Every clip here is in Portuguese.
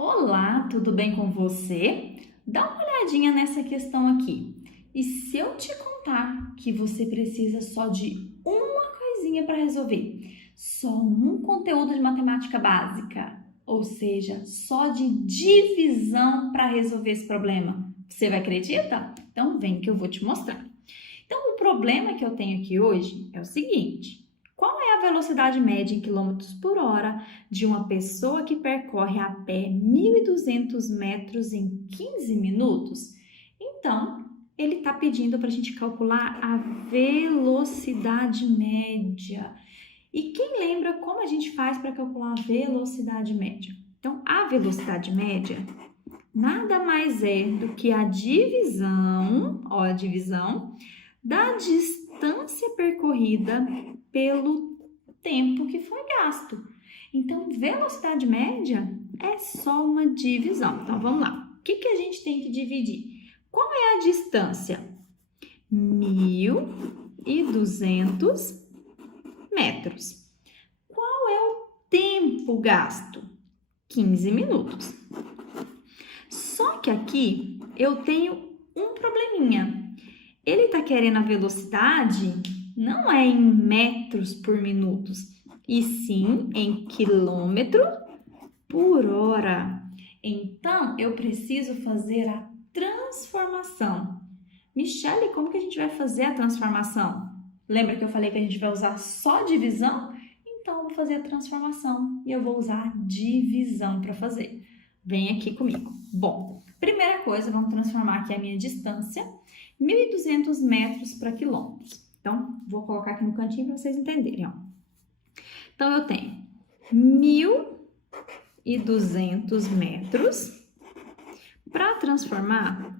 Olá, tudo bem com você? Dá uma olhadinha nessa questão aqui. E se eu te contar que você precisa só de uma coisinha para resolver? Só um conteúdo de matemática básica, ou seja, só de divisão para resolver esse problema. Você vai acreditar? Então vem que eu vou te mostrar. Então o problema que eu tenho aqui hoje é o seguinte: qual é a velocidade média em quilômetros por hora de uma pessoa que percorre a pé 1.200 metros em 15 minutos? Então, ele está pedindo para a gente calcular a velocidade média. E quem lembra como a gente faz para calcular a velocidade média? Então, a velocidade média nada mais é do que a divisão da distância percorrida pelo tempo que foi gasto. Então, velocidade média é só uma divisão. Então, vamos lá. O que a gente tem que dividir? Qual é a distância? 1.200 metros. Qual é o tempo gasto? 15 minutos. Só que aqui eu tenho um probleminha. Ele está querendo a velocidade não é em metros por minutos, e sim em quilômetro por hora. Então, eu preciso fazer a transformação. Michele, como que a gente vai fazer a transformação? Lembra que eu falei que a gente vai usar só divisão? Então, eu vou fazer a transformação e eu vou usar divisão para fazer. Vem aqui comigo. Bom, primeira coisa, vamos transformar aqui a minha distância, 1.200 metros para quilômetros. Então, vou colocar aqui no cantinho para vocês entenderem, ó. Então, eu tenho 1.200 metros para transformar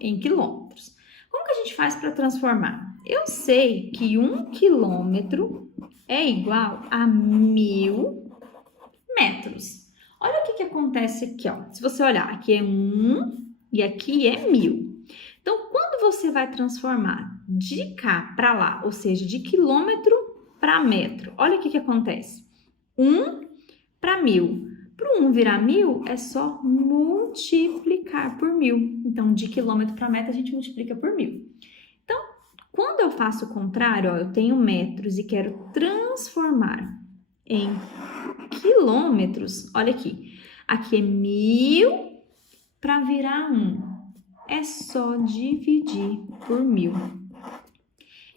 em quilômetros. Como que a gente faz para transformar? Eu sei que 1 quilômetro é igual a 1.000 metros. Olha o que acontece aqui, ó. Se você olhar, aqui é 1 e aqui é 1.000. Então, quando você vai transformar de cá para lá, ou seja, de quilômetro para metro, olha o que acontece. 1 para 1.000. Para o 1 virar 1.000, é só multiplicar por 1.000. Então, de quilômetro para metro, a gente multiplica por 1.000. Então, quando eu faço o contrário, ó, eu tenho metros e quero transformar em quilômetros, olha aqui. Aqui é 1.000 para virar 1. É só dividir por 1.000.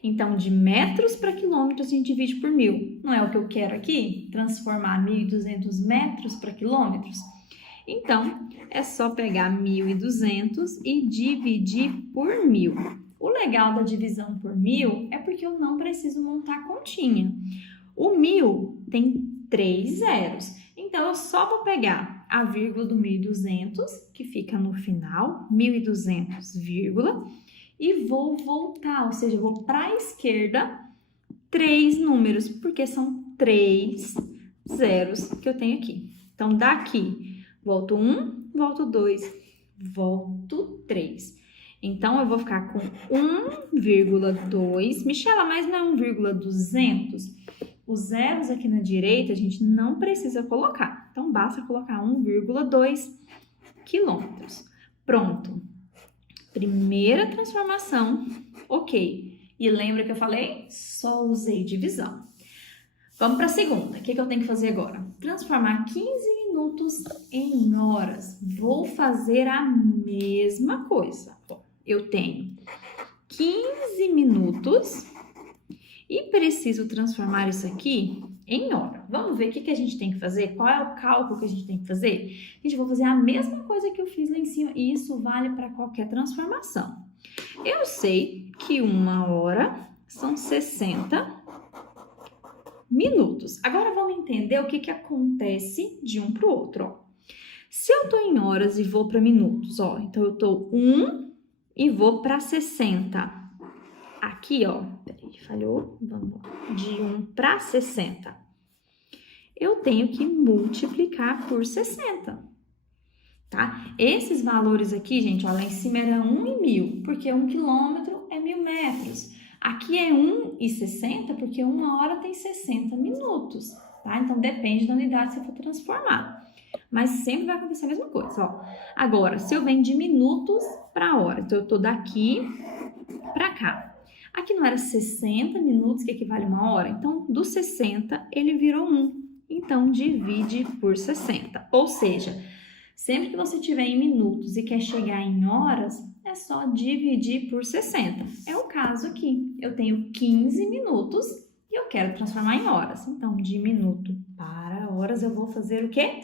Então, de metros para quilômetros, a gente divide por 1.000. Não é o que eu quero aqui? Transformar 1.200 metros para quilômetros? Então, é só pegar 1.200 e dividir por 1.000. O legal da divisão por 1.000 é porque eu não preciso montar a continha. O 1.000 tem 3 zeros. Então, eu só vou pegar a vírgula do 1.200, que fica no final, 1.200, vírgula, e vou voltar, ou seja, eu vou para a esquerda 3 números, porque são 3 zeros que eu tenho aqui. Então, daqui, volto 1, volto 2, volto 3. Então, eu vou ficar com 1,2. Michela, mas não é 1,200? Os zeros aqui na direita a gente não precisa colocar. Então, basta colocar 1,2 quilômetros. Pronto. Primeira transformação, ok. E lembra que eu falei? Só usei divisão. Vamos para a segunda. O que eu tenho que fazer agora? Transformar 15 minutos em horas. Vou fazer a mesma coisa. Bom, eu tenho 15 minutos e preciso transformar isso aqui em hora. Vamos ver o que a gente tem que fazer? Qual é o cálculo que a gente tem que fazer? Gente, vou fazer a mesma coisa que eu fiz lá em cima e isso vale para qualquer transformação. Eu sei que 1 hora são 60 minutos. Agora vamos entender o que acontece de um para o outro, ó. Se eu tô em horas e vou para minutos, ó, então eu tô 1 e vou para 60. Aqui, ó, peraí, falhou, vamos lá, de 1 para 60. Eu tenho que multiplicar por 60, tá? Esses valores aqui, gente, ó, lá em cima era 1 e 1.000, porque 1 quilômetro é 1.000 metros. Aqui é 1 e 60, porque 1 hora tem 60 minutos, tá? Então, depende da unidade que você for transformar. mas sempre vai acontecer a mesma coisa, ó. Agora, se eu venho de minutos para hora, então eu tô daqui para cá. Aqui não era 60 minutos, que equivale a 1 hora? Então, do 60, ele virou 1. Então, divide por 60. Ou seja, sempre que você tiver em minutos e quer chegar em horas, é só dividir por 60. É o caso aqui. Eu tenho 15 minutos e eu quero transformar em horas. Então, de minuto para horas, eu vou fazer o quê?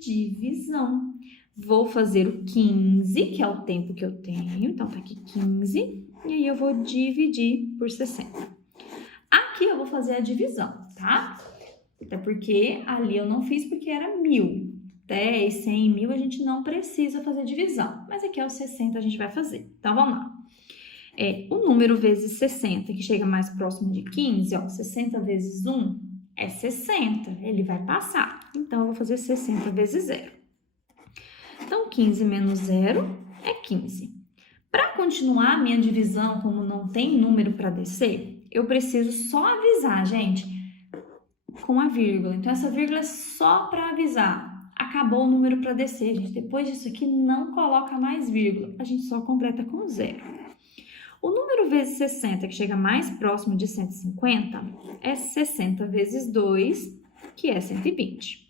Divisão. Vou fazer o 15, que é o tempo que eu tenho. Então, tá aqui 15. E aí, eu vou dividir por 60. Aqui, eu vou fazer a divisão, tá? Até porque ali eu não fiz porque era 1000. 10, 100, 1000, a gente não precisa fazer divisão. Mas aqui é o 60, a gente vai fazer. Então, vamos lá. O número vezes 60, que chega mais próximo de 15, ó. 60 vezes 1 é 60. Ele vai passar. Então, eu vou fazer 60 vezes 0. Então, 15 menos 0 é 15. Para continuar a minha divisão, como não tem número para descer, eu preciso só avisar, gente, com a vírgula. Então, essa vírgula é só para avisar. Acabou o número para descer, gente. Depois disso aqui, não coloca mais vírgula. A gente só completa com 0. O número vezes 60, que chega mais próximo de 150, é 60 vezes 2, que é 120.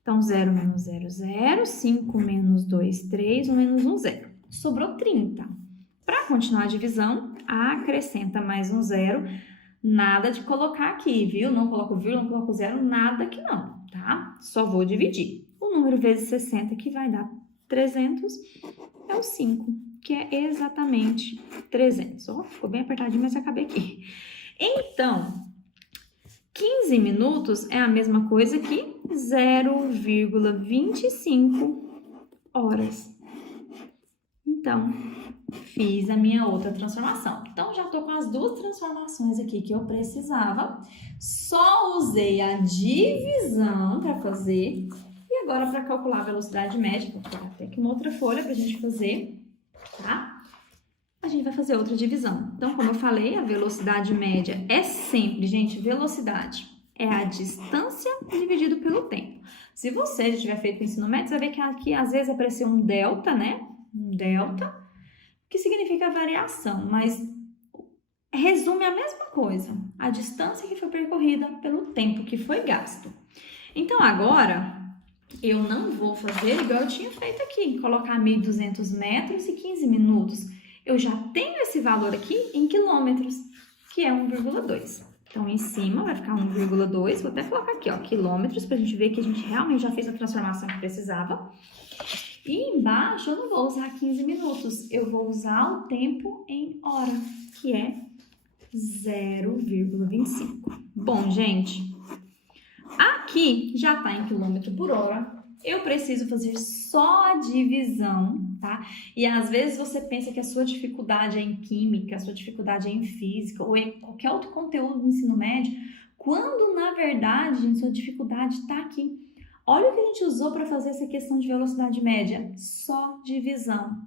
Então, 0 menos 0, 0. 5 menos 2, 3. 1 menos 1, 0. Sobrou 30. Para continuar a divisão, acrescenta mais um 0. Nada de colocar aqui, viu? Não coloco vírgula, não coloco 0, nada aqui não, tá? Só vou dividir. O número vezes 60, que vai dar 300, é o 5, que é exatamente 300. Ó, ficou bem apertadinho, mas acabei aqui. Então, 15 minutos é a mesma coisa que 0,25 horas. Então, fiz a minha outra transformação. Então, já tô com as duas transformações aqui que eu precisava. Só usei a divisão para fazer. E agora, para calcular a velocidade média, vou pegar até aqui uma outra folha para a gente fazer, tá? A gente vai fazer outra divisão. Então, como eu falei, a velocidade média é sempre, gente, velocidade é a distância dividido pelo tempo. Se você já tiver feito o ensino médio, você vai ver que aqui às vezes apareceu um delta, né? Um delta, que significa a variação, mas resume a mesma coisa, a distância que foi percorrida pelo tempo que foi gasto. Então, agora, eu não vou fazer igual eu tinha feito aqui, colocar 1.200 metros e 15 minutos. Eu já tenho esse valor aqui em quilômetros, que é 1,2. Então, em cima vai ficar 1,2, vou até colocar aqui, ó, quilômetros, pra gente ver que a gente realmente já fez a transformação que precisava. E embaixo eu não vou usar 15 minutos, eu vou usar o tempo em hora, que é 0,25. Bom, gente, aqui já está em quilômetro por hora. Eu preciso fazer só a divisão, tá? E às vezes você pensa que a sua dificuldade é em química, a sua dificuldade é em física ou em qualquer outro conteúdo do ensino médio, quando na verdade, gente, sua dificuldade está aqui. Olha o que a gente usou para fazer essa questão de velocidade média, só divisão.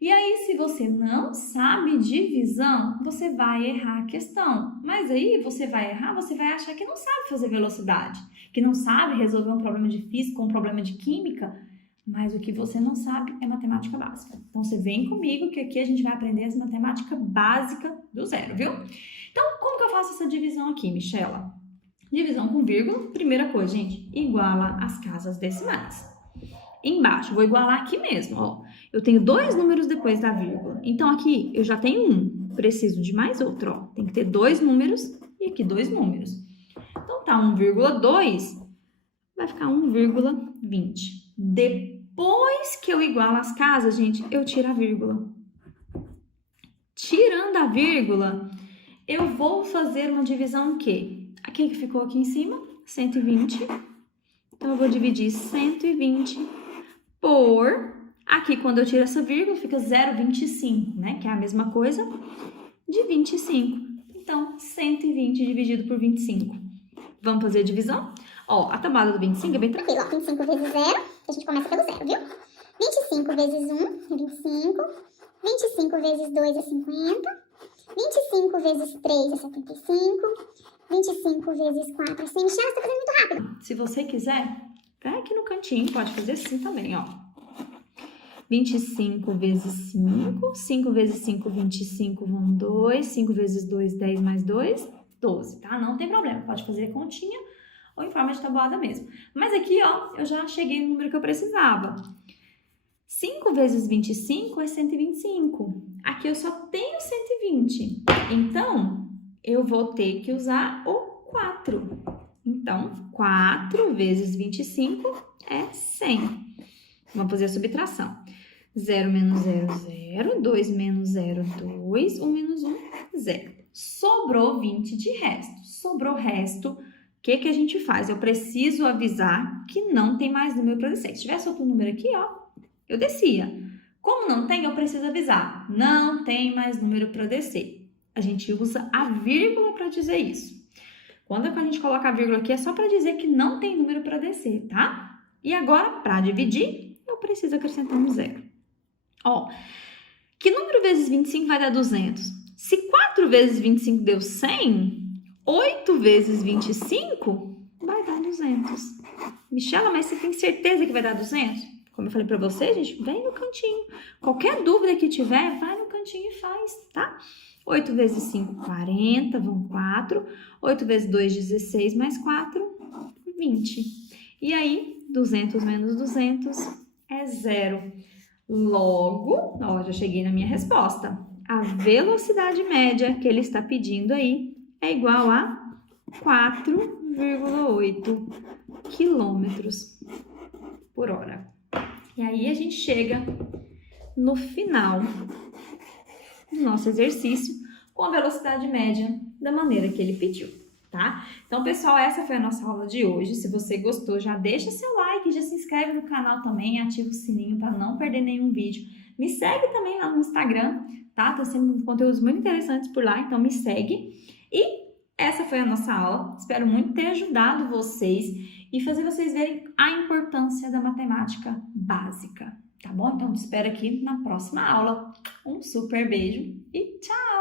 E aí, se você não sabe divisão, você vai errar a questão. Mas aí, você vai errar, você vai achar que não sabe fazer velocidade, que não sabe resolver um problema de física ou um problema de química, mas o que você não sabe é matemática básica. Então, você vem comigo que aqui a gente vai aprender essa matemática básica do zero, viu? Então, como que eu faço essa divisão aqui, Michela? Divisão com vírgula, primeira coisa, gente, iguala as casas decimais. Embaixo, vou igualar aqui mesmo, ó. Eu tenho 2 números depois da vírgula. Então, aqui eu já tenho 1. Preciso de mais outro, ó. Tem que ter 2 números e aqui 2 números. Então, tá 1,2, vai ficar 1,20. Depois que eu igualo as casas, gente, eu tiro a vírgula. Tirando a vírgula, eu vou fazer uma divisão o quê? Aqui que ficou aqui em cima, 120. Então, eu vou dividir 120 por... Aqui, quando eu tiro essa vírgula, fica 0,25, né? Que é a mesma coisa de 25. Então, 120 dividido por 25. Vamos fazer a divisão? Ó, a tabela do 25 é bem tranquila. 25 vezes 0, a gente começa pelo 0, viu? 25 vezes 1 é 25. 25 vezes 2 é 50. 25 vezes 3 é 75. 25 vezes 4 é 100. Michelle, você tá fazendo muito rápido. Se você quiser, Até aqui no cantinho, pode fazer assim também, ó. 25 vezes 5, 5 vezes 5, 25, vão 2, 5 vezes 2, 10 mais 2, 12, tá? Não tem problema, pode fazer continha ou em forma de tabuada mesmo. Mas aqui, ó, eu já cheguei no número que eu precisava. 5 vezes 25 é 125. Aqui eu só tenho 120. Então, eu vou ter que usar o 4. Então, 4 vezes 25 é 100. Vamos fazer a subtração. 0 menos 0, 0. 2 menos 0, 2. 1 menos 1, 0. Sobrou 20 de resto. Sobrou resto. O que a gente faz? Eu preciso avisar que não tem mais número para descer. Se tivesse outro número aqui, ó, eu descia. Como não tem, eu preciso avisar. Não tem mais número para descer. A gente usa a vírgula para dizer isso. Quando a gente coloca a vírgula aqui, é só para dizer que não tem número para descer, tá? E agora, para dividir, eu preciso acrescentar um 0. Ó, que número vezes 25 vai dar 200? Se 4 vezes 25 deu 100, 8 vezes 25 vai dar 200. Michela, mas você tem certeza que vai dar 200? Como eu falei pra você, gente, vem no cantinho. Qualquer dúvida que tiver, vai no cantinho e faz, tá? 8 vezes 5, 40, vão 4. 8 vezes 2, 16, mais 4, 20. E aí, 200 menos 200 é 0. Logo, ó, já cheguei na minha resposta. A velocidade média que ele está pedindo aí é igual a 4,8 quilômetros por hora. E aí a gente chega no final do nosso exercício com a velocidade média da maneira que ele pediu, tá? Então, pessoal, essa foi a nossa aula de hoje. Se você gostou, já deixa seu like, já se inscreve no canal também, ativa o sininho para não perder nenhum vídeo. Me segue também lá no Instagram, tá? Tá sendo conteúdos muito interessantes por lá, então me segue. E essa foi a nossa aula. Espero muito ter ajudado vocês e fazer vocês verem a importância da matemática básica, tá bom? Então, te espero aqui na próxima aula. Um super beijo e tchau!